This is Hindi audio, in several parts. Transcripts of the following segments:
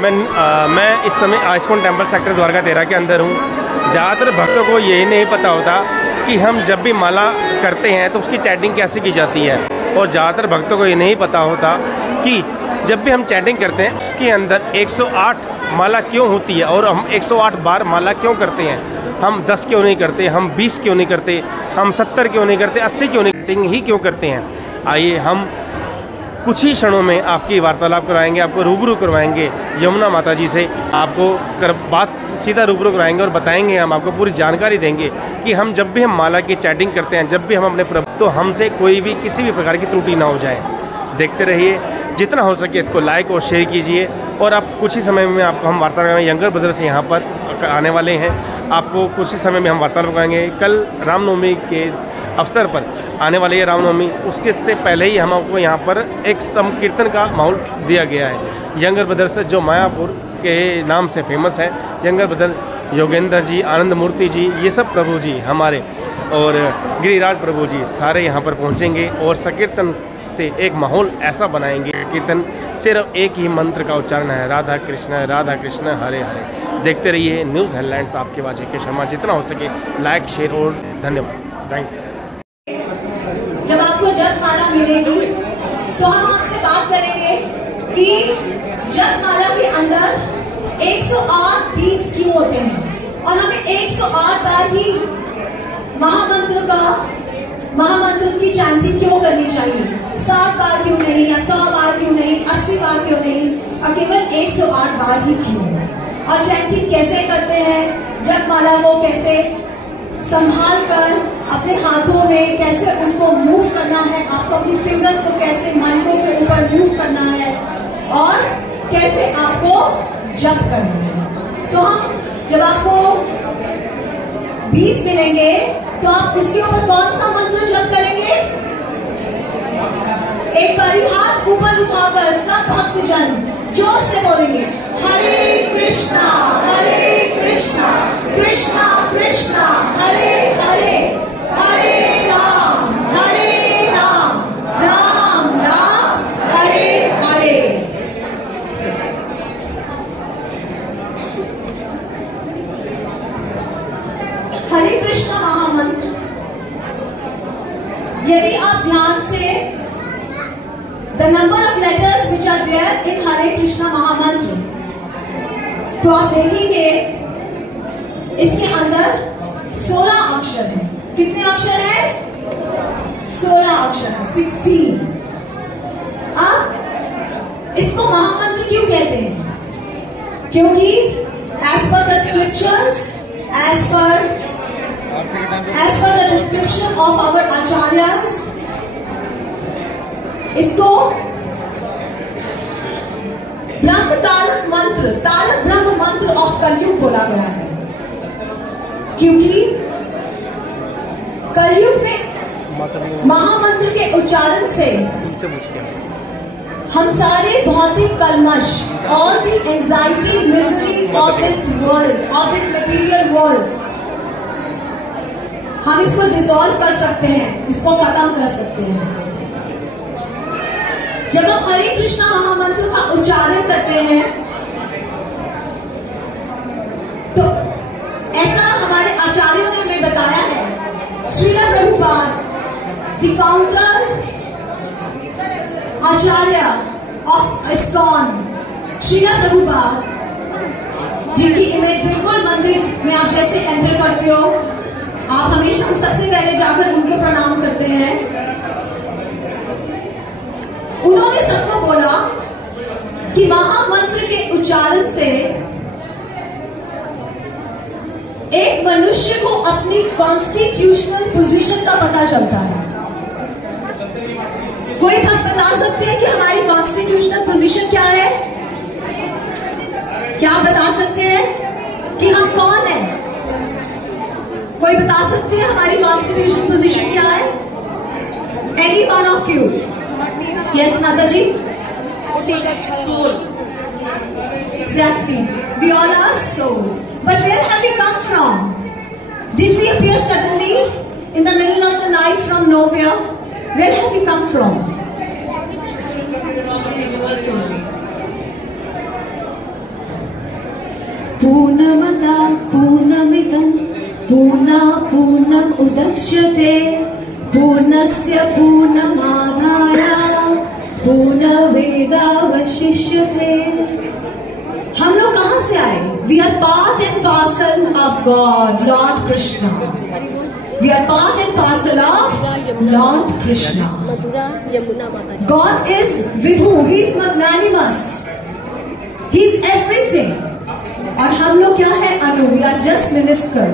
मैं इस समय आइस्कॉन टेम्पल सेक्टर द्वारका 13 के अंदर हूँ। ज़्यादातर भक्तों को यही नहीं पता होता कि हम जब भी माला करते हैं तो उसकी चैंटिंग कैसे की जाती है, और ज़्यादातर भक्तों को ये नहीं पता होता कि जब भी हम चैंटिंग करते हैं उसके अंदर 108 माला क्यों होती है, और हम 108 बार माला क्यों करते हैं। हम 10 क्यों नहीं करते, हम 20 क्यों नहीं करते, हम 70 क्यों नहीं करते, 80 क्यों नहीं, चैंटिंग ही क्यों करते हैं। आइए हम कुछ ही क्षणों में आपकी वार्तालाप करवाएंगे, आपको रूबरू करवाएंगे यमुना माता जी से, आपको बात सीधा रूबरू कराएंगे और बताएंगे, हम आपको पूरी जानकारी देंगे कि हम जब भी हम माला की चैंटिंग करते हैं, जब भी हम अपने प्रभु, तो हमसे कोई भी किसी भी प्रकार की त्रुटि ना हो जाए। देखते रहिए, जितना हो सके इसको लाइक और शेयर कीजिए। और आप कुछ ही समय में आपको हम वार्तालाप में यंगर ब्रदर्स यहाँ पर आने वाले हैं, आपको कुछ ही समय में हम वार्तालाप कराएंगे। कल रामनवमी के अवसर पर आने वाली है रामनवमी, उसके से पहले ही हम आपको यहाँ पर एक संकीर्तन का माहौल दिया गया है। यंगर ब्रदर्स जो मायापुर के नाम से फेमस है, यंगर ब्रदर योगेंद्र जी, आनंद मूर्ति जी, ये सब प्रभु जी हमारे, और गिरिराज प्रभु जी सारे यहाँ पर पहुँचेंगे और संकीर्तन से एक माहौल ऐसा बनाएंगे। कीर्तन सिर्फ एक ही मंत्र का उच्चारण है, राधा कृष्ण हरे हरे। देखते रहिए न्यूज़ हेडलाइंस, आपकी आवाज़ के शर्मा। जितना हो सके लाइक शेयर और धन्यवाद। Thank you. जब आपको जप माला मिलेगी तो हम आपसे बात करेंगे कि जप माला के अंदर 108 बीट्स क्यों होते हैं, और हमें 108 बार ही महामंत्र की चैंटिंग क्यों करनी चाहिए। 7 बार क्यों नहीं, या 100 बार क्यों नहीं, 80 बार क्यों नहीं, और केवल 108 बार ही क्यों। और चैंटिंग कैसे करते हैं, जप माला को कैसे संभाल कर अपने हाथों में कैसे उसको मूव करना है, आपको अपनी फिंगर्स को कैसे मनकों के ऊपर मूव करना है, और कैसे आपको जप करना है। तो हम जब आपको बीट्स मिलेंगे तो आप उसके ऊपर कौन सा मंत्र जप करेंगे। एक बारी हाथ ऊपर उठाकर सब भक्तजन जोर से बोलेंगे, हरे कृष्णा कृष्णा कृष्णा हरे हरे, हरे राम राम राम हरे हरे। हरे कृष्णा महामंत्र, यदि आप ध्यान से the number of letters which are there in Hare Krishna महामंत्र, तो आप देखेंगे इसके अंदर 16 अक्षर है। कितने अक्षर है? 16 अक्षर है, 16। अब इसको महामंत्र क्यों कहते हैं? क्योंकि as per the scriptures, as per the description of our acharyas, इसको तारक ब्रह्म मंत्र ऑफ कलयुग बोला गया है। क्योंकि कलयुग में महामंत्र के उच्चारण से हम सारे भौतिक कलमश, all the anxiety, misery of this world, of this material world, हम इसको डिसॉल्व कर सकते हैं, इसको खत्म कर सकते हैं। जब हम हरे कृष्णा महामंत्र का उच्चारण करते हैं तो ऐसा हमारे आचार्यों ने हमें बताया है। Srila Prabhupada, the founder Acharya of ISKCON, Srila Prabhupada, जिनकी इमेज बिल्कुल मंदिर में आप जैसे एंटर करते हो, आप हमेशा सबसे पहले जाकर उनको प्रणाम करते हैं। उन्होंने सबको बोला कि महामंत्र के उच्चारण से एक मनुष्य को अपनी कॉन्स्टिट्यूशनल पोजीशन का पता चलता है। कोई बात बता सकते हैं कि हमारी कॉन्स्टिट्यूशनल पोजीशन क्या है? क्या बता सकते हैं कि हम कौन हैं? कोई बता सकते हैं हमारी कॉन्स्टिट्यूशनल पोजीशन क्या है? Any one of you? Yes, Mataji? Soul. Exactly. We all are souls. But where have we come from? Did we appear suddenly in the middle of the night from nowhere? Where have we come from? From the universe only. पूर्णमदा पूर्णमिदं पूर्णम् उदच्यते पूर्णस्य पूर्णमादाय पूर्णमेवावशिष्यते। हम लोग कहाँ से आए? We are part and parcel of God, Lord Krishna. We are part and parcel of Lord Krishna. God is Vibhu, He is magnanimous, He is everything. और हम लोग क्या है? अनु, we are just minister.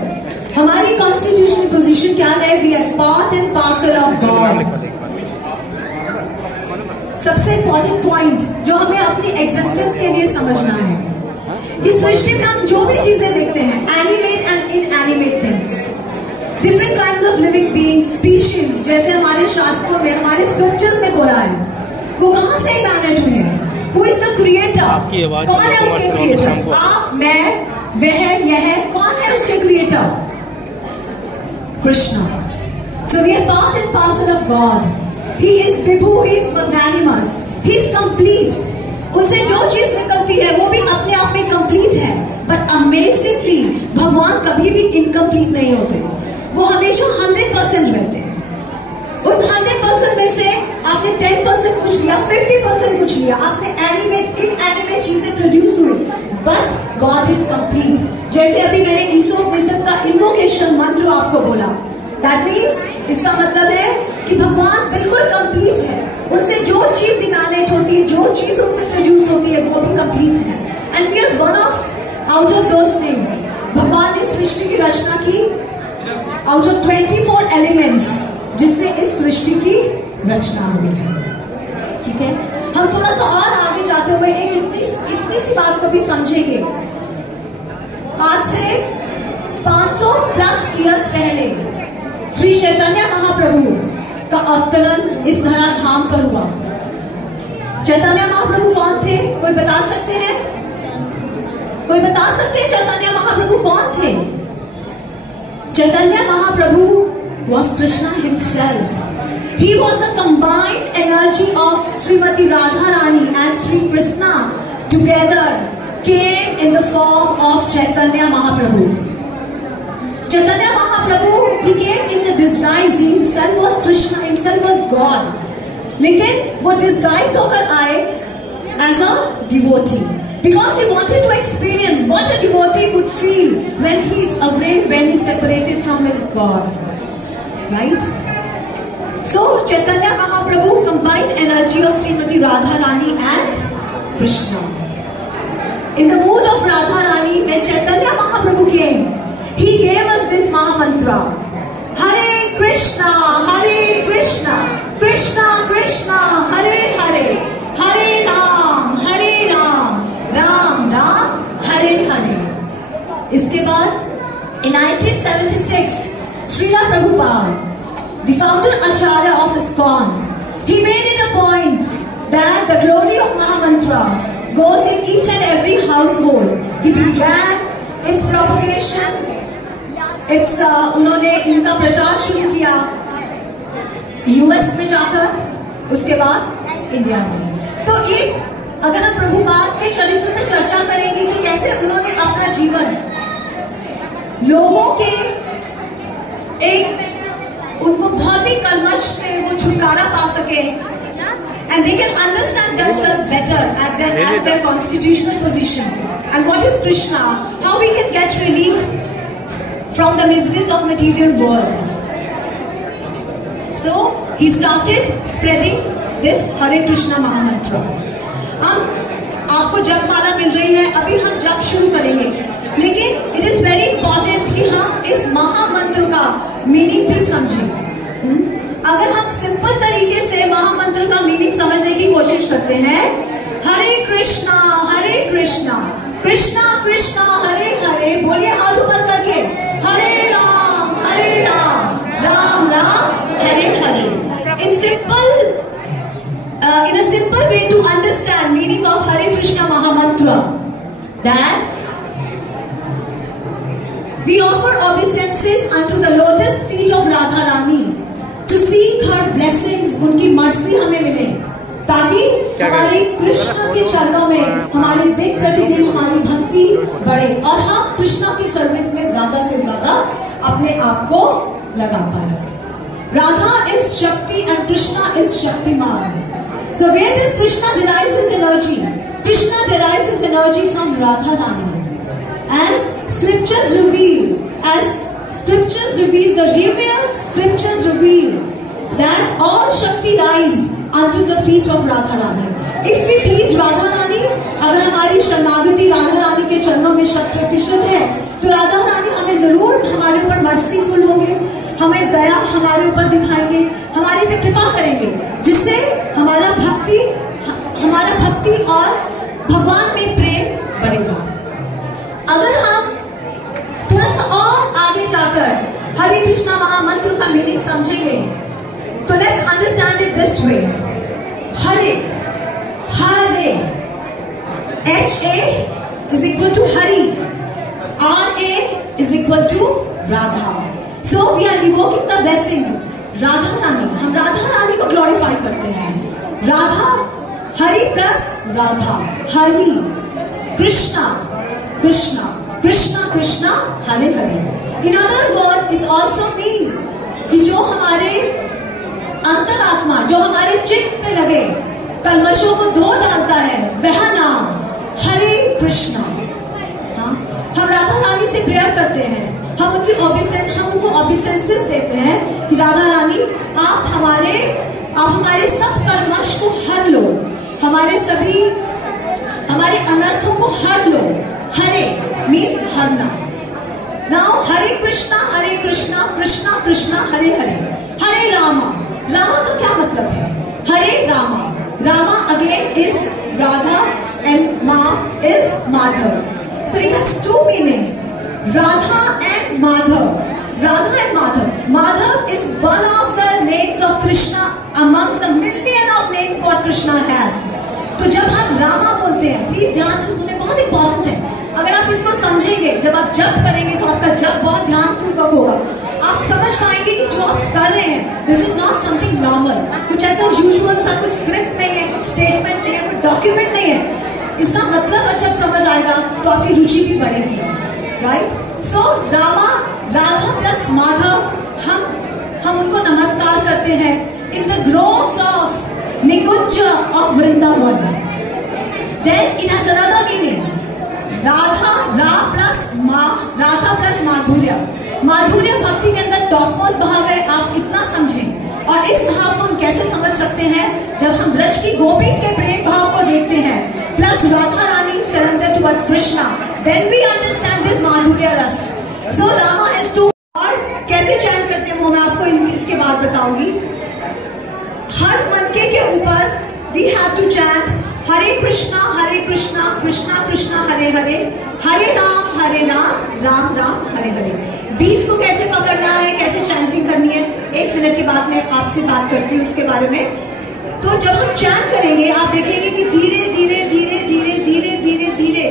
हमारी कॉन्स्टिट्यूशनल पोजीशन क्या है? We are part and parcel of God. सबसे इम्पोर्टेंट पॉइंट जो हमें अपनी एग्जिस्टेंस के लिए समझना है, इस सृष्टि में हम जो भी चीजें देखते हैं, animate and inanimate things, different kinds of living beings, species, जैसे हमारे शास्त्रों में, हमारे स्क्रिप्चर्स में बोला है, वो कहाँ से इमेजिन हुए हैं? Who is the creator? कौन है उसके क्रिएटर? आप, मैं, वह, यह, कौन है उसके creator? Krishna. So we are part and parcel of God. He is Vibhu, He is magnanimous, He is complete. उनसे जो चीज निकलती है वो भी अपने आप में कंप्लीट है, बट अमेजिंगली भगवान कभी भी इनकम्प्लीट नहीं होते, वो हमेशा 100% रहते हैं। उस 100% में से आपने 10% कुछ लिया, 50% कुछ लिया, आपने एनिमेट इनएनिमेट चीजें प्रोड्यूस हुई, बट गॉड इज कंप्लीट। जैसे अभी मैंने ईसोपनिषद का इन्वोकेशन मंत्र आपको बोला, दैट मीन्स इसका मतलब है कि भगवान बिल्कुल कंप्लीट है, उनसे जो चीज इमेजिनेट होती है, जो चीज उनसे प्रोड्यूस होती है, वो भी कंप्लीट है। And we are one of out of those things. भगवान ने सृष्टि की रचना की आउट ऑफ 24 एलिमेंट्स, जिससे इस सृष्टि की रचना हुई है। ठीक है, हम थोड़ा सा और आगे जाते हुए एक इतनी सी बात को भी समझेंगे। आज से 500 प्लस ईयर्स पहले श्री चैतन्य महाप्रभु का अवतरण इस धराधाम पर हुआ। चैतन्य महाप्रभु कौन थे? कोई बता सकते हैं? कोई बता सकते हैं चैतन्य महाप्रभु कौन थे? Chaitanya Mahaprabhu was Krishna himself. He was a combined energy of Srimati Radharani and Sri Krishna together came in the form of Chaitanya Mahaprabhu. Chaitanya Mahaprabhu, he came in the disguise. He himself was Krishna, himself was God. लेकिन वो disguise होकर आए as a devotee, because he wanted to experience what a devotee would feel when he is away, when he is separated from his God. Right? So Chaitanya Mahaprabhu combined energy of Srimati Radharani and Krishna. In the mood of Radharani, when Chaitanya Mahaprabhu came, he gave us this Maha Mantra: Hare Krishna, Krishna Krishna, Hare Hare, Hare Ram, Ram Ram, Hare Hare. इसके बाद in 1976 Srila Prabhupada, the founder Acharya of ISKCON, he made it a point that the glory of Mahamantra goes in each and every household. He began its propagation, उन्होंने इनका प्रचार शुरू किया US में जाकर, उसके बाद इंडिया में। तो एक अगर हम प्रभुपाद के चरित्र में चर्चा करेंगे कि कैसे उन्होंने अपना जीवन लोगों के एक उनको भौतिक कलमश से वो छुटकारा पा सके, and they can understand themselves better as their constitutional position, and what is Krishna, how we can get relief from the miseries of material world. So he started spreading this Hare Krishna Mahamantra. हम आपको जपमाला मिल रही है, अभी हम जप शुरू करेंगे, लेकिन इट इज वेरी इंपॉर्टेंट कि हम इस महामंत्र का मीनिंग भी समझें। अगर हम सिंपल तरीके से महामंत्र का मीनिंग समझने की कोशिश करते हैं, हरे कृष्णा कृष्णा कृष्णा हरे हरे, बोलिए हाथ ऊपर करके, हरे Ram Ram Ram Hare Hare. In a simple way to understand meaning of Hare Krishna Mahamantra, that we offer obeisances unto the lotus feet of Radharani to seek her blessings, उनकी मर्सी हमें मिले, ताकि हमारे कृष्ण के चरणों में हमारी दिन प्रतिदिन हमारी भक्ति बढ़े और अपने आप को लगा पाए। राधा इज शक्ति and Krishna is Shaktimaan. So where does Krishna derives his energy? Krishna derives his energy from Radha Rani. As scriptures reveal, the revered scriptures reveal that all Shakti lies unto the feet of Radha Rani. If we please Radha Rani, अगर हमारी शरणागति राधा रानी के चरणों में 100% है, तो राधा रानी हमें जरूर हमारे ऊपर मर्सीफुल होंगे, हमें दया हमारे ऊपर दिखाएंगे, हमारे पे कृपा करेंगे, जिससे हमारा भक्ति और भगवान में प्रेम बढ़ेगा। अगर हम थोड़ा सा और आगे जाकर हरे कृष्णा महामंत्र का मीनिंग समझेंगे, तो let's understand it this way. Hare HA is equal to Hari, RA is equal to Radha. So we are evoking the blessings. Radha Rani, हम राधा रानी को ग्लोरीफाई करते हैं। Radha, Hari plus Radha, Hari, Krishna Krishna Krishna Krishna, Hare Hare. In other word it also means कि जो हमारे अंतरात्मा, जो हमारे चित्त में लगे कलमशों को धो डालता है, वह नाम हरे कृष्णा। हाँ, हम राधा रानी से प्रेयर करते हैं, हम उनको ऑबिसेंसेस देते हैं कि राधा रानी आप हमारे सब कर्मश को हर लो, हमारे अनर्थों को हर लो। हरे मीन्स हरना। नाउ हरे कृष्णा कृष्णा कृष्णा हरे हरे। हरे रामा, रामा का क्या मतलब है? Hare Rama, Rama again is Radha and Ma is Madhav. So it has two meanings, Radha and Madhav. Radha and Madhav. Madhav is one of the names of Krishna amongst the million of names what Krishna has. तो जब हम रामा बोलते हैं, प्लीज ध्यान से सुने, बहुत इंपॉर्टेंट है। अगर आप इसको समझेंगे, जब आप जप करेंगे तो आपका जप बहुत ध्यान पूर्वक होगा। आप समझ पाएंगे कि जो आप कर रहे हैं, this is not something normal, कुछ ऐसा यूजुअल सा कुछ स्क्रिप्ट नहीं है, कुछ स्टेटमेंट नहीं है, कुछ डॉक्यूमेंट नहीं है। इसका मतलब जब समझ आएगा तो आपकी रुचि भी बढ़ेगी, right? So Rama, Radha plus Madhav, हम उनको नमस्कार करते हैं in the groves of Nikunj of Vrindavan. Then it has another meaning, Radha, Radha plus माधुर्य। माधुर्य भक्ति के अंदर टॉपमोस्ट भाव है, आप इतना समझें। और इस भाव को हम कैसे समझ सकते हैं? जब हम ब्रज की गोपीज के प्रेम भाव को देखते हैं, plus Radha Rani surrender towards Krishna, then we understand this माधुर्य रस। So Rama has two. और कैसे चैंट करते हैं वो मैं आपको इसके बाद बताऊंगी। हर मनके के ऊपर वी हैव टू चैंट हरे कृष्णा कृष्णा कृष्णा हरे हरे, हरे राम राम राम हरे हरे। बीच को कैसे पकड़ना है, कैसे चैंटिंग करनी है, 1 मिनट के बाद मैं आपसे बात करती हूँ उसके बारे में। तो जब हम चैंट करेंगे, आप देखेंगे कि धीरे धीरे धीरे धीरे धीरे धीरे धीरे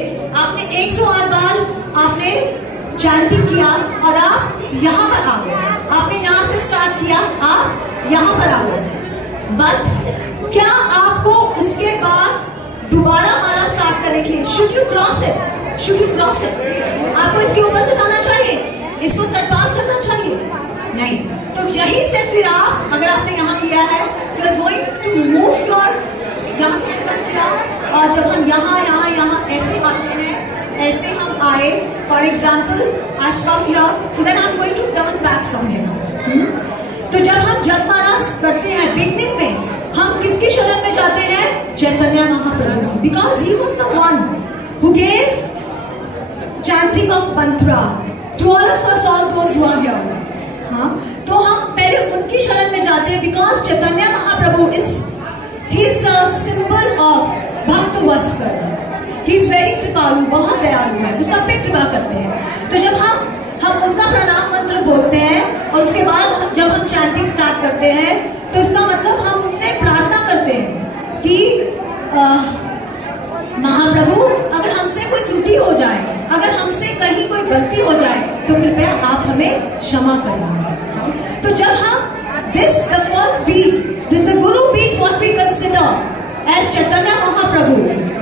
आपने 108 बार आपने चैंटिंग किया और आप यहाँ पर आ गए। आपने यहाँ से स्टार्ट किया, आप यहाँ पर आ गए। बट क्या आपको उसके बाद दोबारा माला स्टार्ट करने के लिए शुड यू क्रॉस इट? आपको इसके ऊपर से जाना चाहिए, इसको सरपास करना चाहिए? नहीं। तो यही से फिर आप, अगर आपने यहाँ किया है, so you're going to move your, यहाँ से किया, और जब हम यहाँ ऐसे आते हैं, ऐसे हम आए, for example I from here, so then I am going to turn back from here. तो जब हम जपमाला करते हैं बिगनिंग में, हम किसकी शरण में जाते हैं? Chaitanya Mahaprabhu, because he was the one who gave chanting of mantra to all of us, all those who are here. हाँ, तो हम पहले उनकी शरण में जाते हैं, because Chaitanya Mahaprabhu he is a symbol of भक्त वत्सल, he is very कृपालु, बहुत दयालु है, वो सब पे कृपा करते हैं। तो जब हम उनका प्रणाम मंत्र बोलते हैं और उसके बाद जब हम चैंटिंग स्टार्ट करते हैं, तो इसका मतलब हम उनसे प्रार्थना करते हैं कि महाप्रभु, अगर हमसे कोई त्रुटि हो जाए, अगर हमसे कहीं कोई गलती हो जाए, तो कृपया आप हमें क्षमा करें। तो जब हम the first beat, this is the Guru beat, what we consider as Chaitanya Mahaprabhu,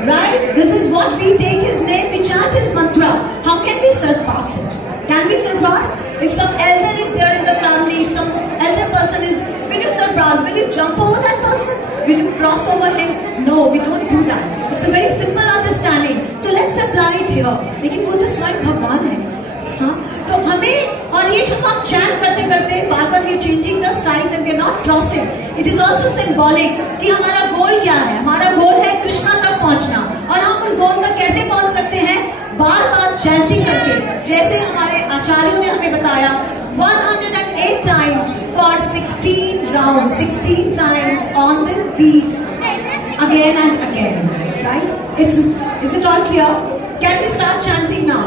right? This is what we take his name, we chant his mantra. How can we surpass it? Can we surpass? If some elder is there in the family, if some elder person is, will you surpass? Will you jump over that person? Will you cross over him? No, we don't do that. It's a very simple understanding. So let's apply it here. लेकिन वो तो स्वयं भगवान है, हाँ? तो हमें, और ये जब हम चैंट करते करते बार बार ये changing the size and we are not crossing, it is also symbolic कि हमारा गोल क्या है. हमारा गोल है कृष्णा तक पहुंचना, और हम उस गोल तक कैसे पहुंच सकते हैं? बार बार चैंटिंग करके, जैसे हमारे आचार्यों ने हमें बताया 108 times for 16 rounds, 16 times on this beat, again and again, right? Is it all clear? Can we start chanting now?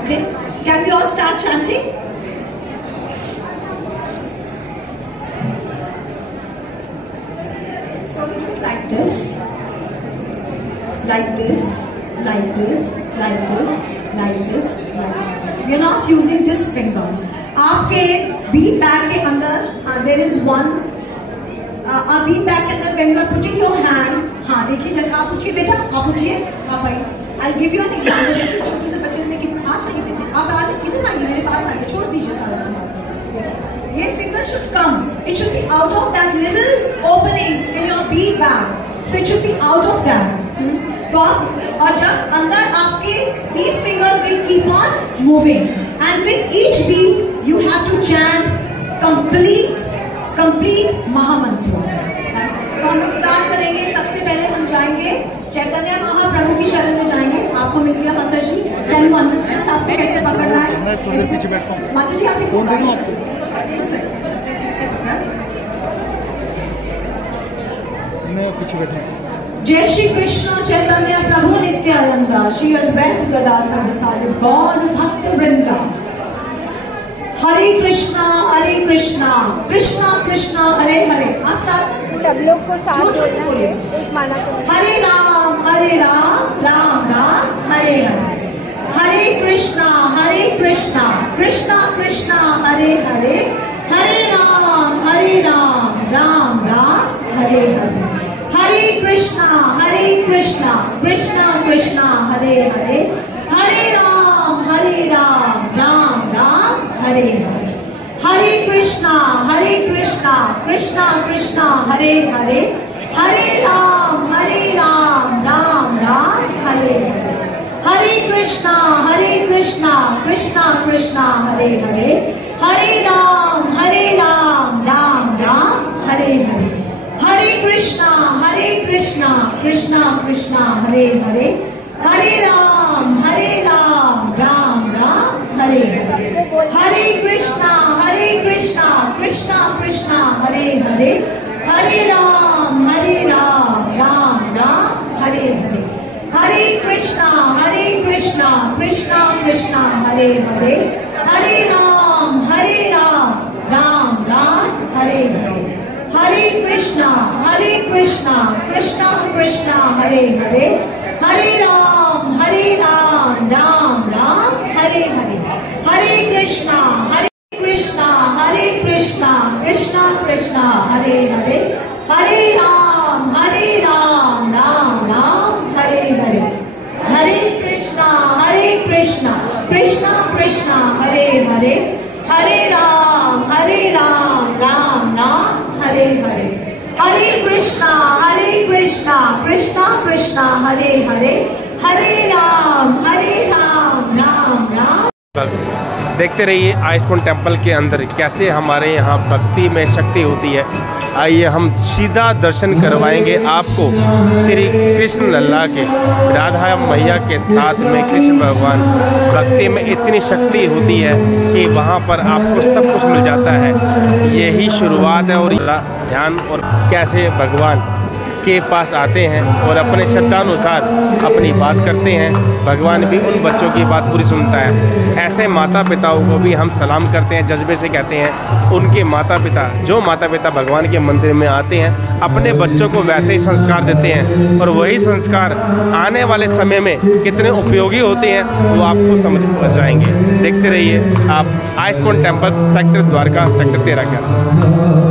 Okay, can we all start chanting? So we do it like this, like this, like this, like this, like this, like this. We are not using this finger. आपके beat bag के अंदर there is one. आप beat bag के अंदर when you are putting your hand, हाँ देखिए, जैसे आप उठिए बेटा, आप उठिए, आप आइए. I'll give you an example. देखिए छोटे से बच्चे ने कितना हाथ आइए बेटे, आप आज किधर आइए, मेरे पास आइए, छोड़ दीजिए सारा सामान. ये finger should come. It should be out of that little opening in your beat bag. So it should be out of that. तो आप, और जब अंदर आपके these fingers will keep on moving, and with each beat you have to chant complete महामंत्र. तो हम लोग स्टार्ट करेंगे. सबसे पहले हम जाएंगे चैतन्य महाप्रभु की शरण में जाएंगे. आपको मिल गया माता जी? कैन यू अंडरस्टैंड आपको कैसे पकड़ना है? मैं थोड़े पीछे बैठता हूँ. माता जी आपने कौन देना आपको? मैं पीछे बैठा हूँ. जय श्री कृष्ण चैतन्य प्रभु नित्यानंद श्री अद्वैत गदाधर साधु गौर भक्त वृंदा. हरे कृष्णा कृष्णा कृष्णा हरे हरे. आप साथ सब लोग को साथ बोलना है, एक माला को. हरे राम राम राम हरे हरे. हरे कृष्णा कृष्णा कृष्णा हरे हरे. हरे राम राम राम हरे हरे. हरे कृष्णा कृष्णा कृष्णा हरे हरे. हरे राम राम राम हरे हरे. हरे कृष्णा कृष्णा कृष्णा हरे हरे. हरे राम राम राम हरे हरे. हरे कृष्णा कृष्णा कृष्णा हरे हरे. हरे राम राम राम हरे हरे. हरे कृष्णा कृष्णा कृष्णा हरे हरे. हरे राम राम राम हरे हरे. हरे कृष्णा कृष्णा कृष्णा हरे हरे. हरे राम राम राम हरे हरे. हरे कृष्णा कृष्णा कृष्णा हरे हरे. हरे राम राम राम हरे हरे. हरे कृष्णा कृष्णा कृष्णा हरे हरे. हरे राम राम राम हरे हरे. हरे कृष्णा कृष्णा कृष्णा कृष्णा हरे हरे. हरे राम राम राम हरे हरे. हरे कृष्णा कृष्णा कृष्णा हरे हरे. हरे राम राम राम हरे हरे. हरे कृष्णा कृष्णा कृष्णा हरे हरे. हरे राम राम राम. देखते रहिए आइस्कॉन टेम्पल के अंदर कैसे हमारे यहाँ भक्ति में शक्ति होती है. आइए हम सीधा दर्शन करवाएंगे आपको श्री कृष्ण लल्ला के, राधा मैया के साथ में कृष्ण भगवान. भक्ति में इतनी शक्ति होती है कि वहाँ पर आपको सब कुछ मिल जाता है. यही शुरुआत है. और ध्यान और कैसे भगवान के पास आते हैं और अपने श्रद्धानुसार अपनी बात करते हैं. भगवान भी उन बच्चों की बात पूरी सुनता है. ऐसे माता पिताओं को भी हम सलाम करते हैं, जज्बे से कहते हैं. उनके माता पिता, जो माता पिता भगवान के मंदिर में आते हैं, अपने बच्चों को वैसे ही संस्कार देते हैं. और वही संस्कार आने वाले समय में कितने उपयोगी होते हैं वो आपको समझ जाएंगे. देखते रहिए आप ISKCON temple sector Dwarka sector 13 का.